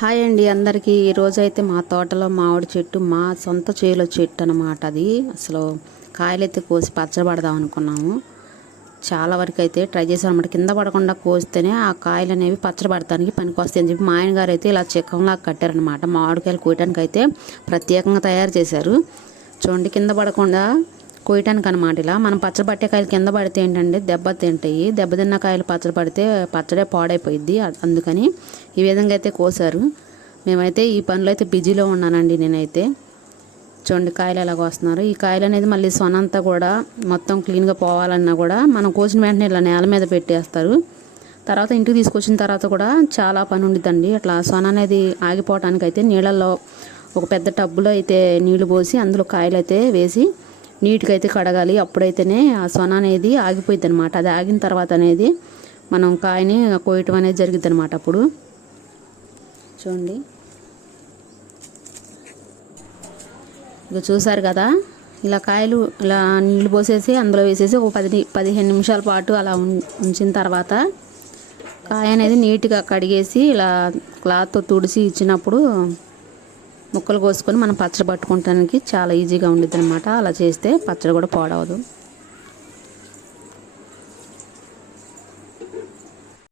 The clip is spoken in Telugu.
హాయ్ అండి అందరికీ. ఈరోజైతే మా తోటలో మామిడి చెట్టు, మా సొంత చేలో చెట్టు అనమాట. అది అసలు కాయలైతే కోసి పచ్చబడదాం అనుకున్నాము. చాలా వరకు అయితే ట్రై చేసాం అనమాట. కింద పడకుండా కోస్తేనే ఆ కాయలు అనేవి పచ్చడి పనికి వస్తాయి అని చెప్పి మా ఆయన గారు అయితే ఇలా చిక్కంలాగా కట్టారనమాట. మామిడికాయలు కోయటానికి అయితే ప్రత్యేకంగా తయారు చేశారు. చూడండి, కింద పడకుండా కోయటానికి అనమాట. ఇలా మనం పచ్చడి పట్టే కాయలు కింద పడితే ఏంటంటే దెబ్బ తింటాయి. దెబ్బతిన్న కాయలు పచ్చడి పడితే పచ్చడే పాడైపోయిద్ది. అందుకని ఈ విధంగా అయితే కోసారు. మేమైతే ఈ పనిలో అయితే బిజీలో ఉన్నానండి. నేనైతే చూడండి కాయలు ఎలాగ వస్తున్నారు. ఈ కాయలు అనేది మళ్ళీ సొనంతా కూడా మొత్తం క్లీన్గా పోవాలన్నా కూడా మనం కోసిన వెంటనే ఇలా నేల మీద పెట్టేస్తారు. తర్వాత ఇంటికి తీసుకొచ్చిన తర్వాత కూడా చాలా పని ఉండిద్దండి. అట్లా సొన అనేది ఆగిపోవటానికి అయితే నీళ్ళల్లో ఒక పెద్ద టబ్బులో అయితే నీళ్లు పోసి అందులో కాయలు అయితే వేసి నీట్గా అయితే కడగాలి. అప్పుడైతేనే ఆ సొన అనేది ఆగిపోయింది అనమాట. అది ఆగిన తర్వాత అనేది మనం కాయని కోయటం అనేది జరిగిద్ది అనమాట. అప్పుడు చూడండి, ఇక చూసారు కదా, ఇలా కాయలు ఇలా నీళ్ళు పోసేసి అందులో వేసేసి ఒక 15 నిమిషాల పాటు అలా ఉంచిన తర్వాత కాయ అనేది నీట్గా కడిగేసి ఇలా క్లాత్తో తుడిచి ఇచ్చినప్పుడు ముక్కలు కోసుకొని మనం పచ్చడి పట్టుకోవడానికి చాలా ఈజీగా ఉండిద్ది అనమాట. అలా చేస్తే పచ్చడి కూడా పాడవదు.